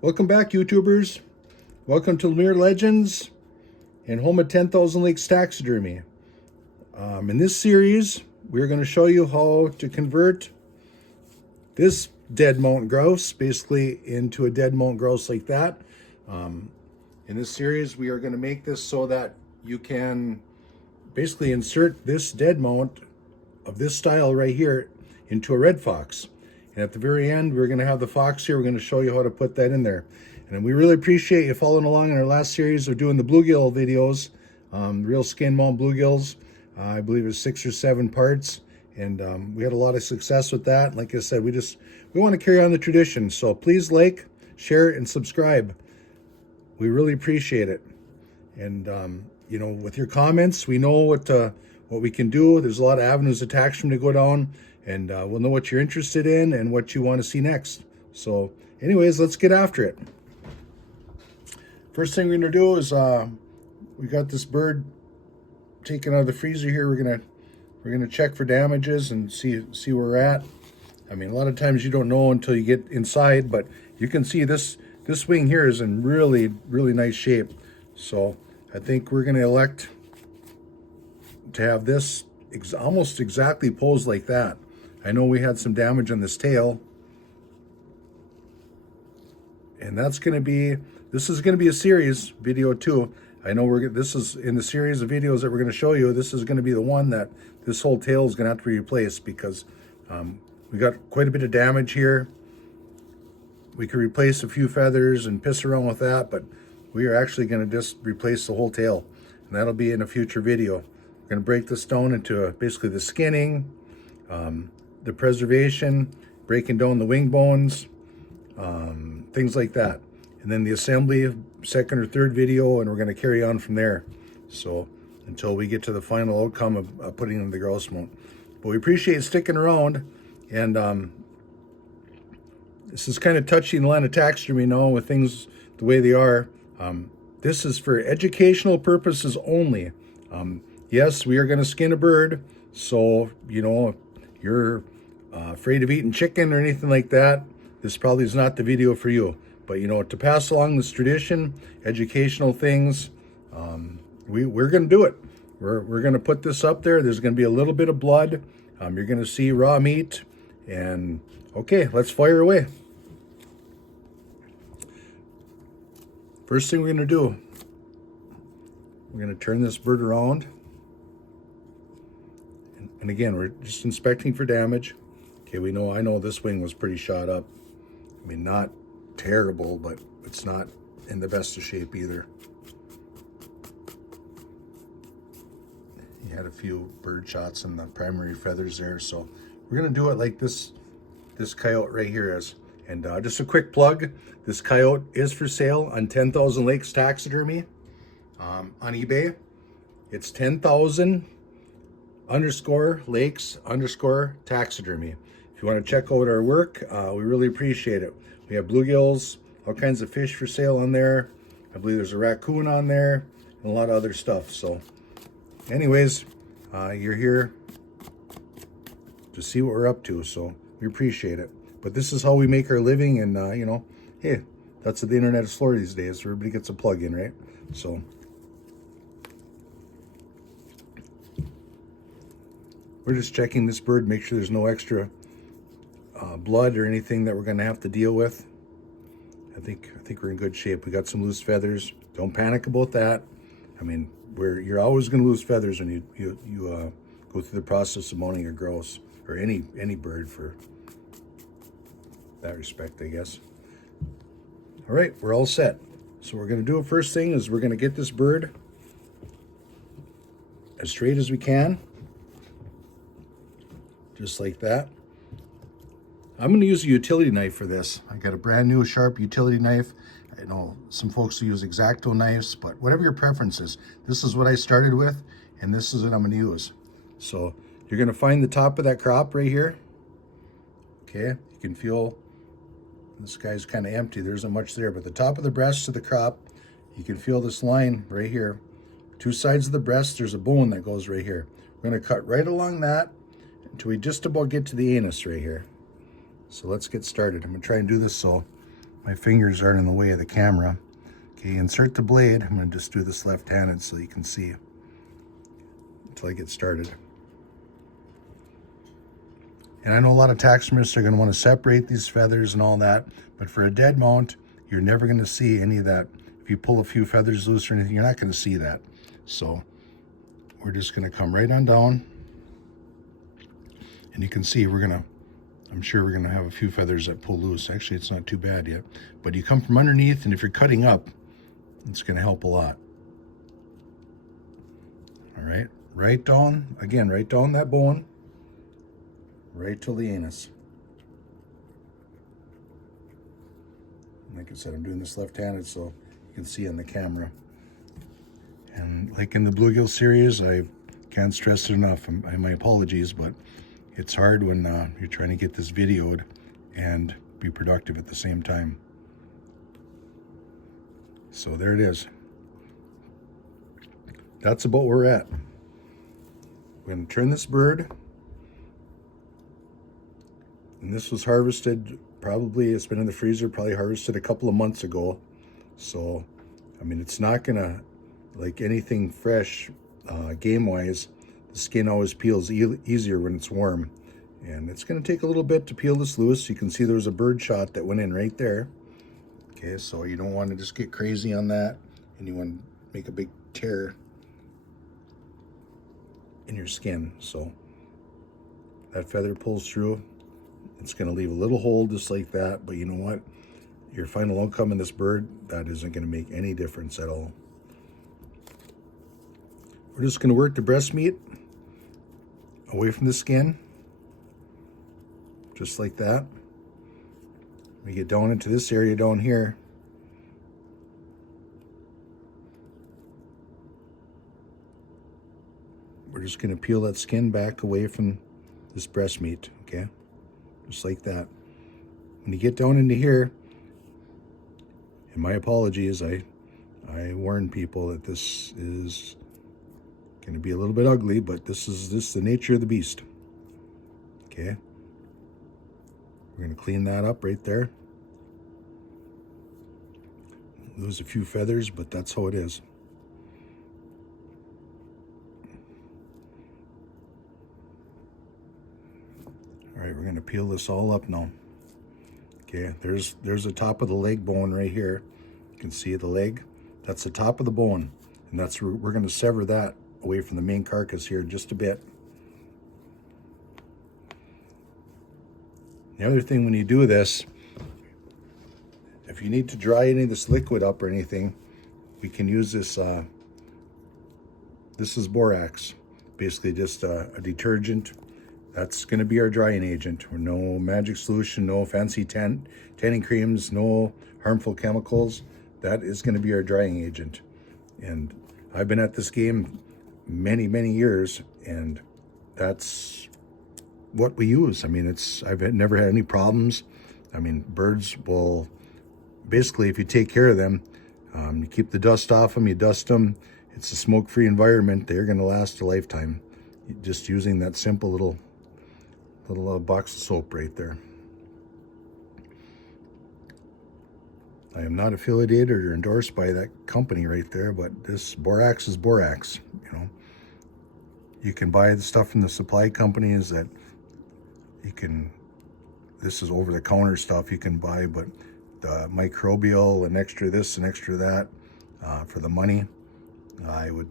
Welcome back, YouTubers. Welcome to Lemire Legends and home of 10,000 Lakes Taxidermy. In this series, we're going to show you how to convert this dead mountain grouse basically into a dead mountain grouse like that. In this series, we are going to make this so that you can basically insert this dead mount of this style right here into a red fox. And at the very end, we're going to have the fox here. We're going to show you how to put that in there. And we really appreciate you following along in our last series of doing the bluegill videos, real skin mount bluegills. I believe it's 6 or 7 parts. And we had a lot of success with that. Like I said, we want to carry on the tradition. So please like, share, and subscribe. We really appreciate it. And, you know, with your comments, we know what we can do. There's a lot of avenues of taxidermy to go down. And we'll know what you're interested in and what you want to see next. So anyways, let's get after it. First thing we're going to do is we got this bird taken out of the freezer here. We're gonna check for damages and see where we're at. I mean, a lot of times you don't know until you get inside, but you can see this wing here is in really nice shape. So I think we're gonna elect to have this almost exactly posed like that. I know we had some damage on this tail, and this is gonna be a series video too. I know this is in the series of videos that we're going to show you. This is going to be the one that this whole tail is going to have to be replaced because we got quite a bit of damage here. We could replace a few feathers and piss around with that, but we are actually going to just replace the whole tail, and that'll be in a future video. We're going to break this down into basically the skinning, the preservation, breaking down the wing bones, things like that. And then the assembly, second or third video, and we're going to carry on from there. So until we get to the final outcome of putting in the grouse mount. But we appreciate sticking around. And this is kind of touching the line of taxidermy now with things the way they are. This is for educational purposes only. Yes, we are going to skin a bird. So, you know, if you're afraid of eating chicken or anything like that, this probably is not the video for you. But, you know, to pass along this tradition, educational things, we're going to do it. We're going to put this up there. There's going to be a little bit of blood. You're going to see raw meat. And, okay, let's fire away. First thing we're going to do, we're going to turn this bird around. And again, we're just inspecting for damage. Okay, I know this wing was pretty shot up. I mean, not terrible, but it's not in the best of shape either. He had a few bird shots in the primary feathers there, so we're gonna do it like this coyote right here is. And just a quick plug, this coyote is for sale on 10,000 Lakes Taxidermy on eBay. It's 10,000 _lakes _taxidermy. If you want to check out our work, we really appreciate it. We have bluegills, all kinds of fish for sale on there. I believe there's a raccoon on there and a lot of other stuff. So anyways, you're here to see what we're up to, so we appreciate it. But this is how we make our living, and you know, hey, that's what the internet is for these days. Everybody gets a plug in, right? So we're just checking this bird, make sure there's no extra blood or anything that we're going to have to deal with. I think we're in good shape. We got some loose feathers. Don't panic about that. I mean, you're always going to lose feathers when you go through the process of mounting a grouse, or any bird for that respect, I guess. All right, we're all set. So we're going to do, first thing is we're going to get this bird as straight as we can, just like that. I'm going to use a utility knife for this. I got a brand new sharp utility knife. I know some folks use X-Acto knives, but whatever your preference is, this is what I started with, and this is what I'm going to use. So you're going to find the top of that crop right here. Okay, you can feel this guy's kind of empty. There isn't much there, but the top of the breast of the crop, you can feel this line right here. Two sides of the breast, there's a bone that goes right here. We're going to cut right along that until we just about get to the anus right here. So let's get started. I'm going to try and do this so my fingers aren't in the way of the camera. Okay, insert the blade. I'm going to just do this left-handed so you can see until I get started. And I know a lot of taxidermists are going to want to separate these feathers and all that, but for a dead mount, you're never going to see any of that. If you pull a few feathers loose or anything, you're not going to see that. So we're just going to come right on down. And you can see I'm sure we're going to have a few feathers that pull loose. Actually, it's not too bad yet. But you come from underneath, and if you're cutting up, it's going to help a lot. All right, right down that bone, right till the anus. Like I said, I'm doing this left-handed so you can see on the camera. And like in the bluegill series, I can't stress it enough. My apologies, but it's hard when you're trying to get this videoed and be productive at the same time. So there it is. That's about where we're at. We're going to turn this bird. And this was harvested, probably, it's been in the freezer, probably harvested a couple of months ago. So, I mean, it's not going to, like anything fresh, game-wise, the skin always peels easier when it's warm. And it's going to take a little bit to peel this loose. You can see there was a bird shot that went in right there. Okay, so you don't want to just get crazy on that, and you want to make a big tear in your skin. So that feather pulls through. It's going to leave a little hole just like that, but you know what? Your final outcome in this bird, that isn't going to make any difference at all. We're just going to work the breast meat away from the skin, just like that. We get down into this area down here. We're just going to peel that skin back away from this breast meat, okay? Just like that. When you get down into here, and my apologies, I warn people that this is going to be a little bit ugly, but this is the nature of the beast. Okay? We're going to clean that up right there. Lose a few feathers, but that's how it is. All right, we're going to peel this all up now. Okay, there's the top of the leg bone right here. You can see the leg. That's the top of the bone, and that's where we're going to sever that away from the main carcass here just a bit. The other thing when you do this, if you need to dry any of this liquid up or anything, we can use this. This is borax, basically just a detergent. That's going to be our drying agent. No magic solution, no fancy tanning creams, no harmful chemicals. That is going to be our drying agent. And I've been at this game many, many years, and that's what we use. I mean, I've never had any problems. I mean, birds will, basically, if you take care of them, you keep the dust off them, you dust them, it's a smoke-free environment, they're going to last a lifetime. Just using that simple little box of soap right there. I am not affiliated or endorsed by that company right there, but this borax is borax, you know. You can buy the stuff from the supply companies that this is over-the-counter stuff you can buy, but the microbial and extra this and extra that for the money, I would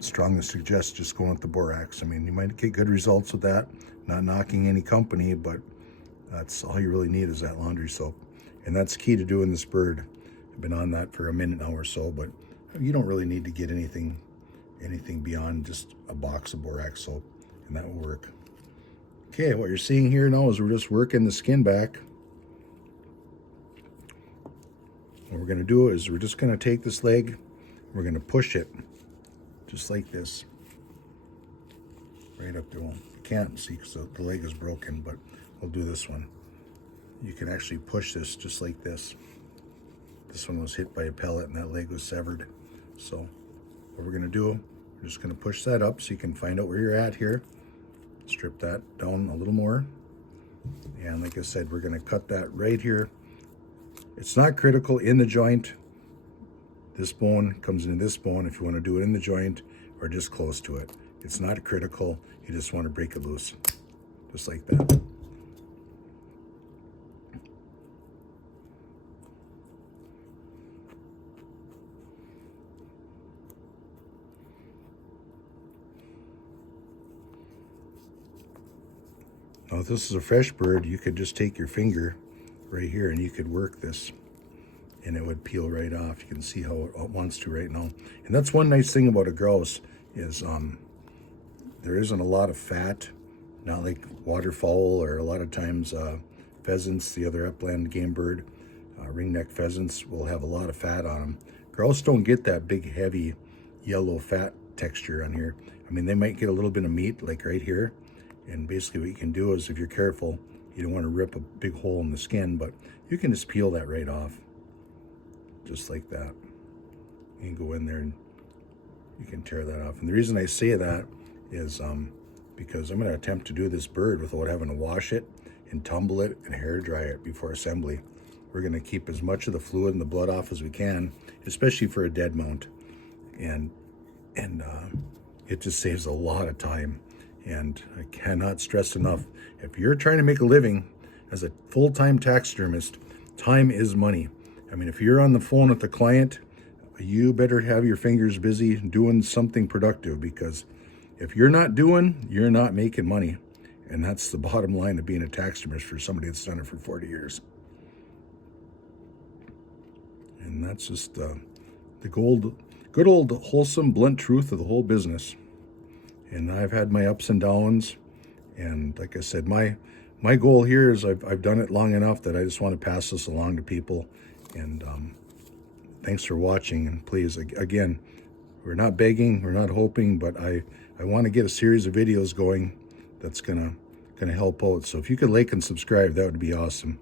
strongly suggest just going with the borax. I mean, you might get good results with that, not knocking any company, but that's all you really need is that laundry soap. And that's key to doing this bird. I've been on that for a minute now or so, but you don't really need to get anything beyond just a box of borax soap, and that will work. Okay, what you're seeing here now is we're just working the skin back. What we're going to do is we're just going to take this leg, we're going to push it just like this, right up there. Well, you can't see because the leg is broken, but we'll do this one. You can actually push this just like this. This one was hit by a pellet and that leg was severed. So what we're going to do, we're just going to push that up so you can find out where you're at here. Strip that down a little more. And like I said, we're going to cut that right here It's not critical in the joint. This bone comes into this bone if you want to do it in the joint or just close to it. It's not critical. You just want to break it loose, just like that. Now, if this is a fresh bird, you could just take your finger right here and you could work this and it would peel right off. You can see how it wants to right now. And that's one nice thing about a grouse is there isn't a lot of fat, not like waterfowl or a lot of times pheasants, the other upland game bird, ringneck pheasants will have a lot of fat on them. Grouse don't get that big, heavy, yellow fat texture on here. I mean, they might get a little bit of meat, like right here. And basically what you can do is, if you're careful, you don't want to rip a big hole in the skin, but you can just peel that right off. Just like that. You can go in there and you can tear that off. And the reason I say that is because I'm going to attempt to do this bird without having to wash it and tumble it and hair dry it before assembly. We're going to keep as much of the fluid and the blood off as we can, especially for a dead mount. And it just saves a lot of time. And I cannot stress enough, if you're trying to make a living as a full-time taxidermist, time is money. I mean, if you're on the phone with the client, you better have your fingers busy doing something productive, because if you're not doing, you're not making money. And that's the bottom line of being a taxidermist for somebody that's done it for 40 years. And that's just the good old wholesome, blunt truth of the whole business. And I've had my ups and downs. And like I said, my goal here is I've done it long enough that I just want to pass this along to people. And thanks for watching. And please, again, we're not begging, we're not hoping, but I want to get a series of videos going that's gonna help out. So if you could like and subscribe, that would be awesome.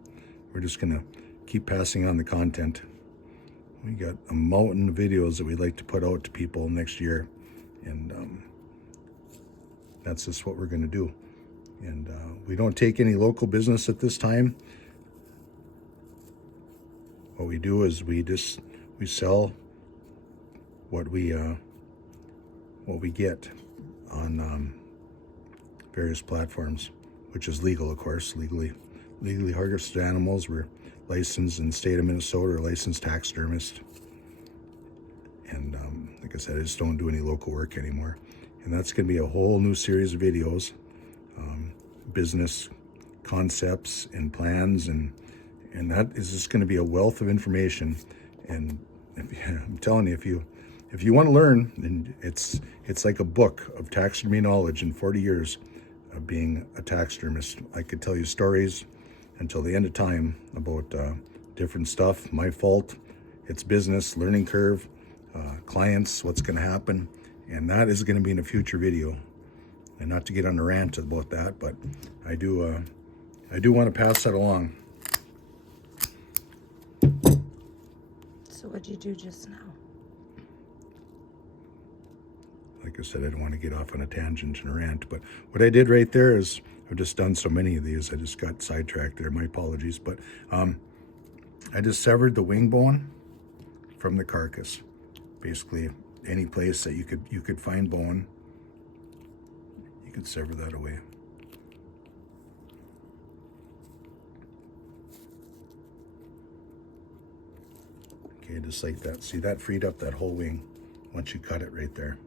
We're just gonna keep passing on the content. We got a mountain of videos that we'd like to put out to people next year. And that's just what we're going to do. And we don't take any local business at this time. What we do is we sell what we get on various platforms, which is legal, of course. Legally harvested animals. We're licensed in the state of Minnesota, or licensed taxidermist. And like I said, I just don't do any local work anymore. And that's going to be a whole new series of videos, business concepts and plans, and that is just going to be a wealth of information. And I'm telling you, if you want to learn, then it's like a book of taxidermy knowledge in 40 years of being a taxidermist. I could tell you stories until the end of time about different stuff, my fault, it's business, learning curve, clients, what's going to happen. And that is going to be in a future video. And not to get on a rant about that, but I do want to pass that along. So what'd you do just now? Like I said, I don't want to get off on a tangent and a rant, but what I did right there is, I've just done so many of these, I just got sidetracked there, my apologies, but I just severed the wing bone from the carcass. Basically, any place that you could find bone, you could sever that away. Okay, just like that. See, that freed up that whole wing once you cut it right there.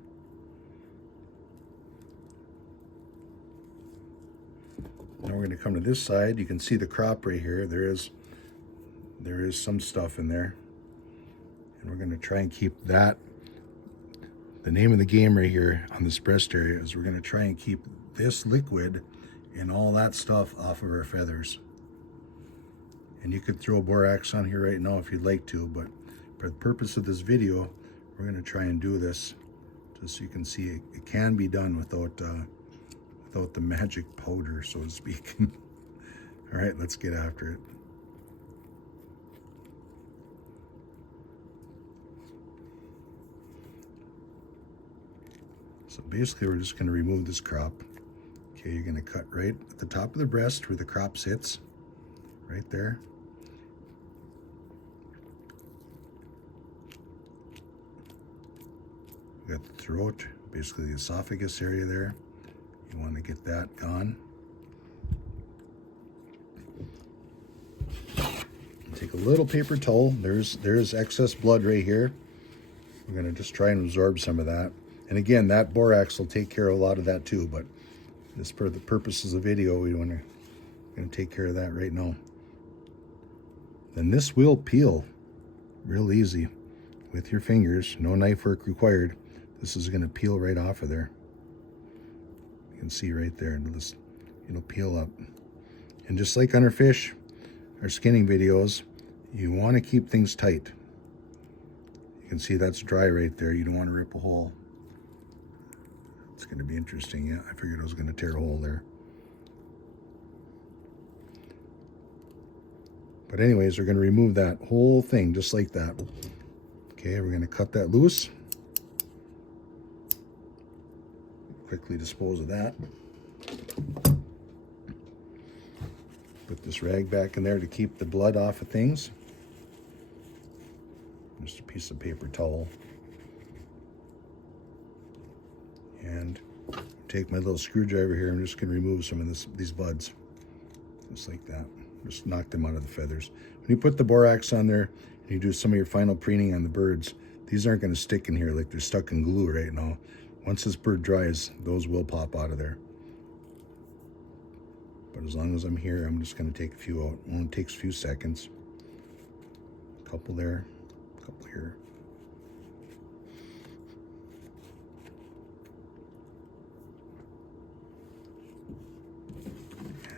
Now we're going to come to this side. You can see the crop right here. There is some stuff in there. And we're going to try and keep that. The name of the game right here on this breast area is we're going to try and keep this liquid and all that stuff off of our feathers. And you could throw borax on here right now if you'd like to, but for the purpose of this video, we're going to try and do this just so you can see it can be done without the magic powder, so to speak. All right, let's get after it. So basically, we're just going to remove this crop. Okay, you're going to cut right at the top of the breast where the crop sits, right there. got the throat, basically the esophagus area there. You want to get that gone. Take a little paper towel. There's excess blood right here. We're going to just try and absorb some of that. And again, that borax will take care of a lot of that too, but just for the purposes of the video, we're going to take care of that right now. Then this will peel real easy with your fingers, no knife work required. This is going to peel right off of there. You can see right there, it'll peel up. And just like on our fish, our skinning videos, you want to keep things tight. You can see that's dry right there. You don't want to rip a hole. It's going to be interesting. Yeah, I figured I was going to tear a hole there. But anyways, we're going to remove that whole thing just like that. Okay, we're going to cut that loose. Quickly dispose of that. Put this rag back in there to keep the blood off of things. Just a piece of paper towel. And take my little screwdriver here. I'm just going to remove some of these buds. Just like that. Just knock them out of the feathers. When you put the borax on there and you do some of your final preening on the birds, these aren't going to stick in here like they're stuck in glue right now. Once this bird dries, those will pop out of there. But as long as I'm here, I'm just going to take a few out. It only takes a few seconds. A couple there, a couple here.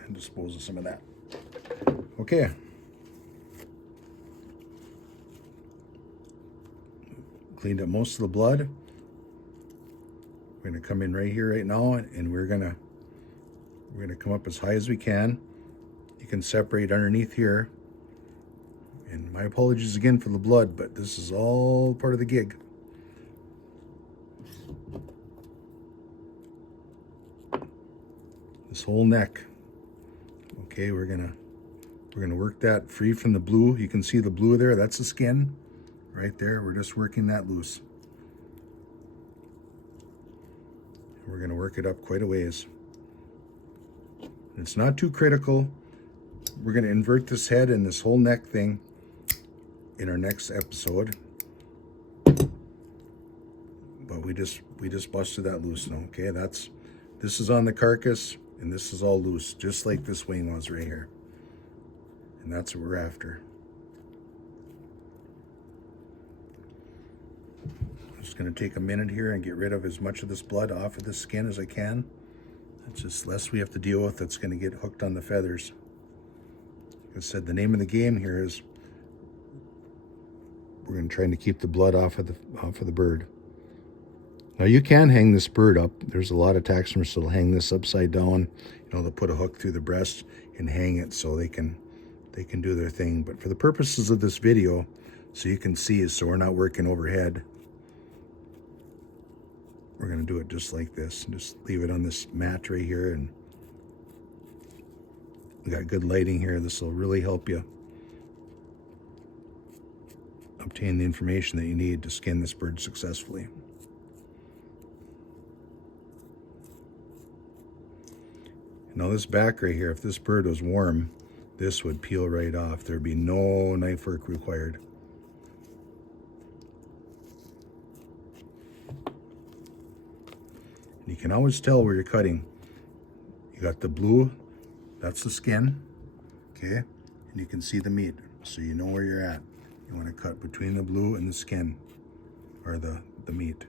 And dispose of some of that. Okay. Cleaned up most of the blood. We're going to come in right here right now, and we're going to come up as high as we can. You can separate underneath here. And my apologies again for the blood, but this is all part of the gig. This whole neck. Okay, we're gonna work that free from the blue. You can see the blue there, that's the skin right there. We're just working that loose. We're gonna work it up quite a ways. It's not too critical. We're gonna invert this head and this whole neck thing in our next episode. But we just busted that loose now. Okay, this is on the carcass and this is all loose, just like this wing was right here. And that's what we're after. I'm just gonna take a minute here and get rid of as much of this blood off of the skin as I can. It's just less we have to deal with that's gonna get hooked on the feathers. Like I said, the name of the game here is we're gonna try to keep the blood off of the bird. Now you can hang this bird up. There's a lot of taxidermists that'll hang this upside down. You know, they'll put a hook through the breast and hang it so they can do their thing. But for the purposes of this video, so you can see, so we're not working overhead, we're gonna do it just like this. Just leave it on this mat right here, and we got good lighting here. This will really help you obtain the information that you need to skin this bird successfully. Now this back right here, if this bird was warm, this would peel right off. There'd be no knife work required. And you can always tell where you're cutting. You got the blue, that's the skin, okay? And you can see the meat, so you know where you're at. You want to cut between the blue and the skin, or the meat.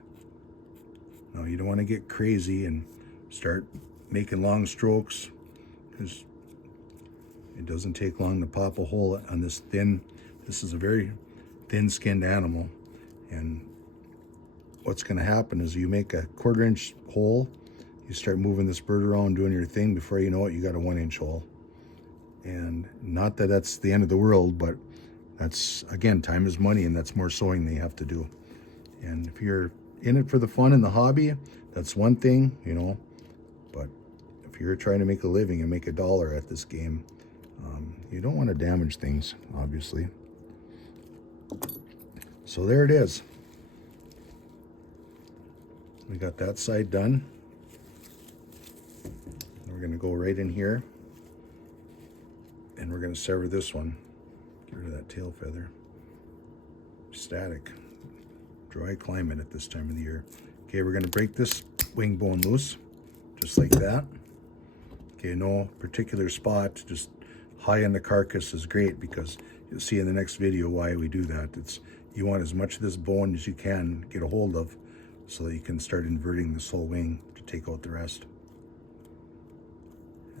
Now you don't want to get crazy and start making long strokes, because it doesn't take long to pop a hole on this thin. This is a very thin-skinned animal, and what's going to happen is you make a 1/4 inch hole, you start moving this bird around doing your thing, before you know it, you got a 1 inch hole. And not that that's the end of the world, but that's, again, time is money, and that's more sewing that you have to do. And if you're in it for the fun and the hobby, that's one thing, you know. But if you're trying to make a living and make $1 at this game, you don't want to damage things, obviously. So there it is. We got that side done. We're going to go right in here and we're going to sever this one. Get rid of that tail feather. Static. Dry climate at this time of the year. Okay, we're going to break this wing bone loose, just like that. Okay, no particular spot, just high in the carcass is great because you'll see in the next video why we do that. It's you want as much of this bone as you can get a hold of so that you can start inverting this whole wing to take out the rest.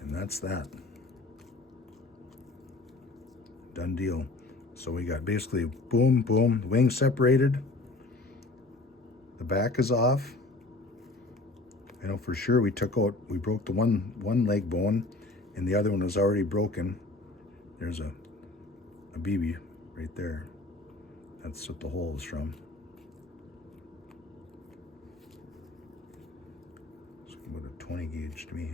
And that's that. Done deal. So we got basically boom, boom, the wing separated. The back is off. I know for sure we broke the one leg bone and the other one was already broken. There's a BB right there. That's what the hole is from. It's about a 20 gauge to me.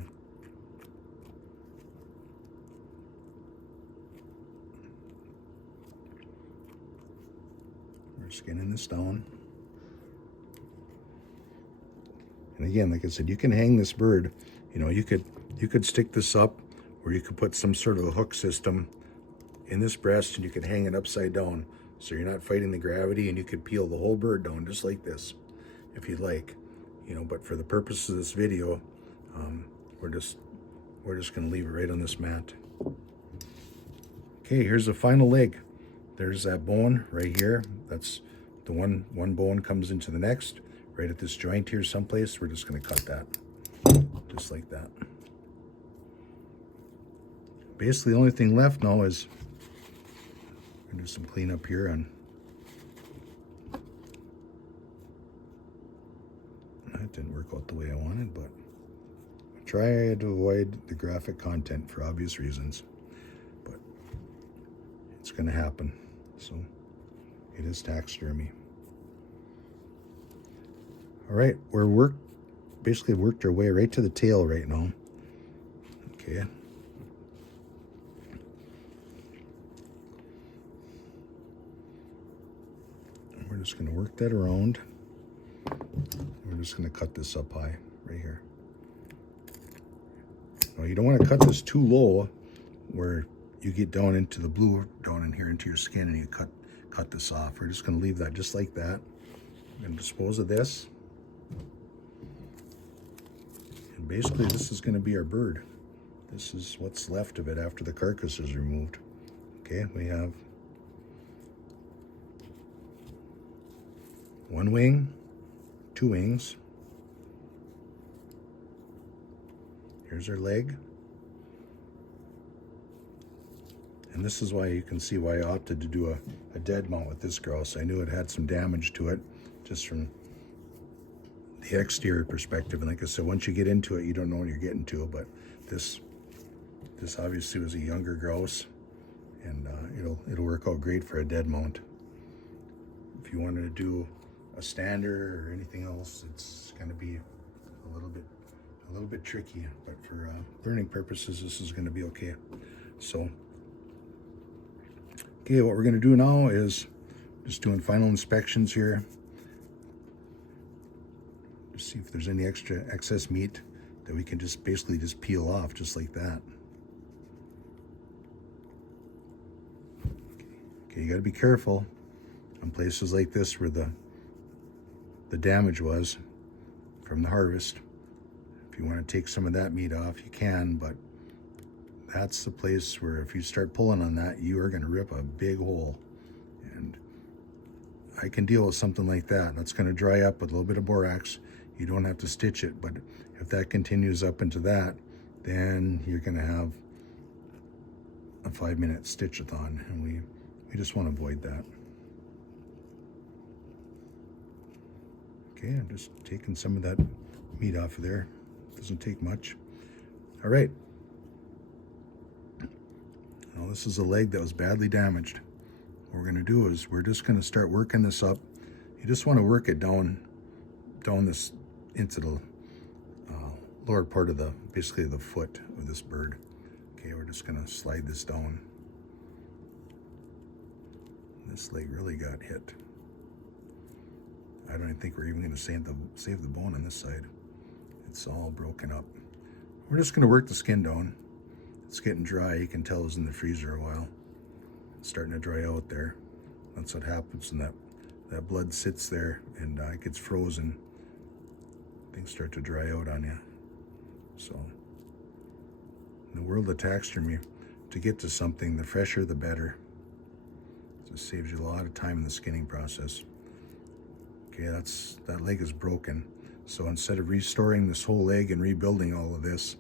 We're skinning this down. And again, like I said, you can hang this bird. You know, you could stick this up, or you could put some sort of a hook system in this breast and you could hang it upside down so you're not fighting the gravity, and you could peel the whole bird down just like this if you'd like. You know, but for the purpose of this video, we're just going to leave it right on this mat. Okay, here's the final leg. There's that bone right here. That's the one bone comes into the next. Right at this joint here someplace, we're just going to cut that. Just like that. Basically, the only thing left now is I'm going to do some cleanup here on. That didn't work out the way I wanted, but I try to avoid the graphic content for obvious reasons. But it's going to happen. So it is taxidermy. All right, basically worked our way right to the tail right now. Okay. And we're just going to work that around. We're just going to cut this up high right here. Now you don't want to cut this too low where you get down into the blue down in here into your skin and you cut this off. We're just going to leave that just like that. I'm going to dispose of this. And basically this is going to be our bird. This is what's left of it after the carcass is removed. Okay, we have one wing, two wings. Here's our leg. And this is why you can see why I opted to do a dead mount with this grouse. I knew it had some damage to it just from the exterior perspective. And like I said, once you get into it, you don't know what you're getting to. But this obviously was a younger grouse, and it'll work out great for a dead mount. If you wanted to do a stander or anything else, it's going to be a little bit tricky. But for learning purposes, this is going to be okay. So. Okay, what we're going to do now is just doing final inspections here. Just see if there's any excess meat that we can just basically just peel off just like that. Okay, you got to be careful on places like this where the damage was from the harvest. If you want to take some of that meat off, you can, but that's the place where if you start pulling on that, you are going to rip a big hole. And I can deal with something like that. That's going to dry up with a little bit of borax. You don't have to stitch it, but if that continues up into that, then you're going to have a 5-minute stitch-a-thon, and we just want to avoid that. Okay, I'm just taking some of that meat off of there. Doesn't take much. All right. Now this is a leg that was badly damaged. What we're going to do is we're just going to start working this up. You just want to work it down this into the lower part of basically the foot of this bird. Okay, we're just going to slide this down. This leg really got hit. I don't even think we're even going to save the bone on this side. It's all broken up. We're just going to work the skin down. It's getting dry. You can tell it was in the freezer a while. It's starting to dry out there. That's what happens when that blood sits there and it gets frozen. Things start to dry out on you. So in the world of taxidermy, to get to something, the fresher the better. It just saves you a lot of time in the skinning process. Okay, that leg is broken. So instead of restoring this whole leg and rebuilding all of this,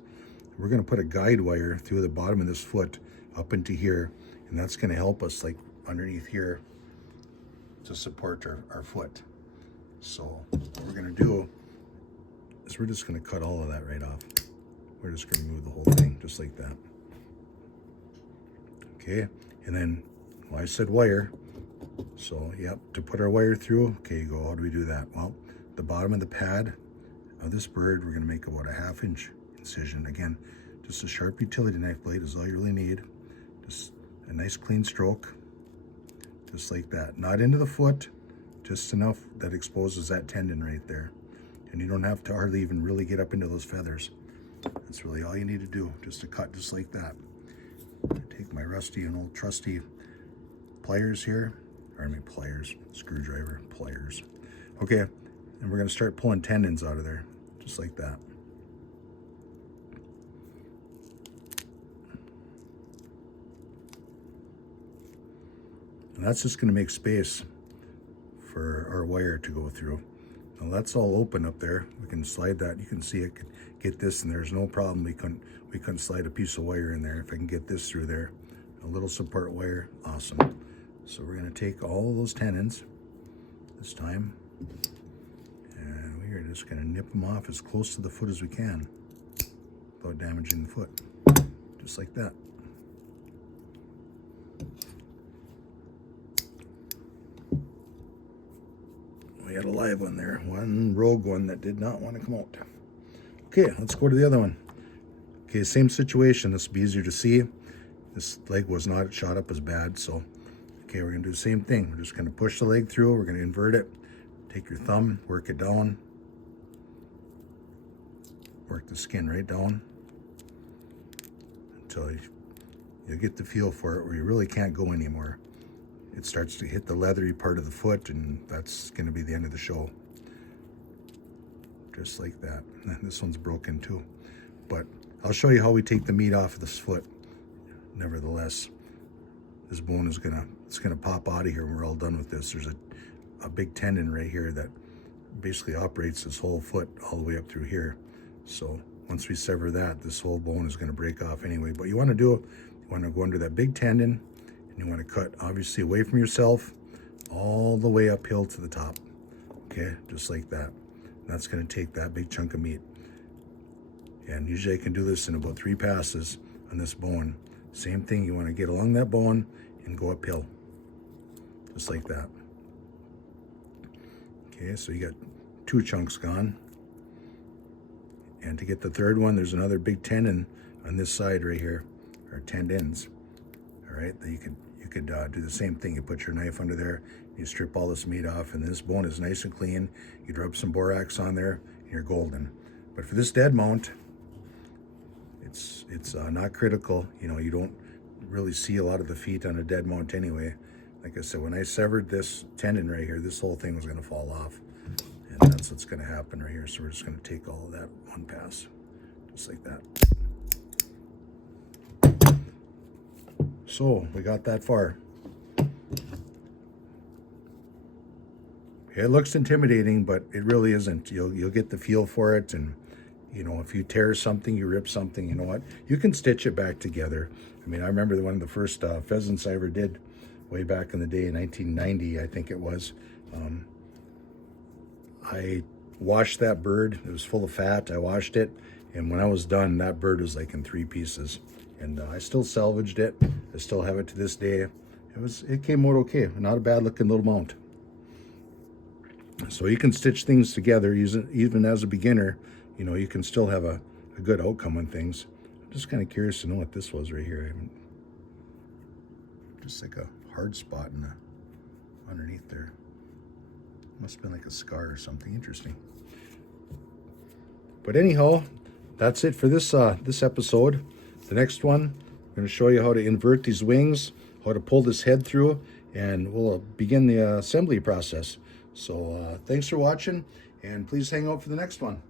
we're going to put a guide wire through the bottom of this foot up into here, and that's going to help us like underneath here to support our foot. So what we're going to do is we're just going to cut all of that right off. We're just going to remove the whole thing just like that. Okay, and then, well, I said wire. So, yep, to put our wire through, okay, you go, how do we do that? Well, the bottom of the pad of this bird, we're going to make about a 1/2 inch incision. Again, just a sharp utility knife blade is all you really need. Just a nice clean stroke, just like that. Not into the foot, just enough that exposes that tendon right there. And you don't have to hardly even really get up into those feathers. That's really all you need to do, just to cut just like that. Take my rusty and old trusty pliers here. Screwdriver, pliers. Okay, and we're going to start pulling tendons out of there, just like that. And that's just going to make space for our wire to go through. Now that's all open up there. We can slide that. You can see it could get this, and there's no problem. We couldn't slide a piece of wire in there. If I can get this through there, a little support wire, awesome. So we're going to take all of those tendons this time, and we are just going to nip them off as close to the foot as we can without damaging the foot, just like that. We had a live one there, one rogue one that did not want to come out. Okay, let's go to the other one. Okay, same situation. This will be easier to see. This leg was not shot up as bad, so okay, we're going to do the same thing. We're just going to push the leg through. We're going to invert it. Take your thumb, work it down. Work the skin right down until you get the feel for it where you really can't go anymore. It starts to hit the leathery part of the foot, and that's going to be the end of the show. Just like that. And this one's broken too. But I'll show you how we take the meat off of this foot. Nevertheless, this bone is it's gonna pop out of here when we're all done with this. There's a big tendon right here that basically operates this whole foot all the way up through here. So once we sever that, this whole bone is gonna break off anyway. But you wanna go under that big tendon, and you wanna cut obviously away from yourself all the way uphill to the top. Okay, just like that. And that's gonna take that big chunk of meat. And usually I can do this in about 3 passes on this bone. Same thing, you wanna get along that bone and go uphill, just like that. Okay, so you got 2 chunks gone. And to get the third one, there's another big tendon on this side right here, or tendons. All right, then you could do the same thing. You put your knife under there, you strip all this meat off, and this bone is nice and clean. You rub some borax on there, and you're golden. But for this dead mount, it's not critical. You know, you don't really see a lot of the feet on a dead mount anyway. Like I said, when I severed this tendon right here, this whole thing was going to fall off, and that's what's going to happen right here. So we're just going to take all of that one pass, just like that. So we got that far. It looks intimidating, but it really isn't. You'll get the feel for it, and you know, if you tear something, you rip something, you know what? You can stitch it back together. I mean, I remember one of the first pheasants I ever did way back in the day, in 1990, I think it was. I washed that bird. It was full of fat. I washed it, and when I was done, that bird was like in 3 pieces. And I still salvaged it. I still have it to this day. It came out okay. Not a bad looking little mount. So you can stitch things together, even as a beginner. You know, you can still have a good outcome on things. I'm just kind of curious to know what this was right here. Just like a hard spot underneath there. Must have been like a scar or something. Interesting. But anyhow, that's it for this episode. The next one, I'm going to show you how to invert these wings, how to pull this head through, and we'll begin the assembly process. So thanks for watching, and please hang out for the next one.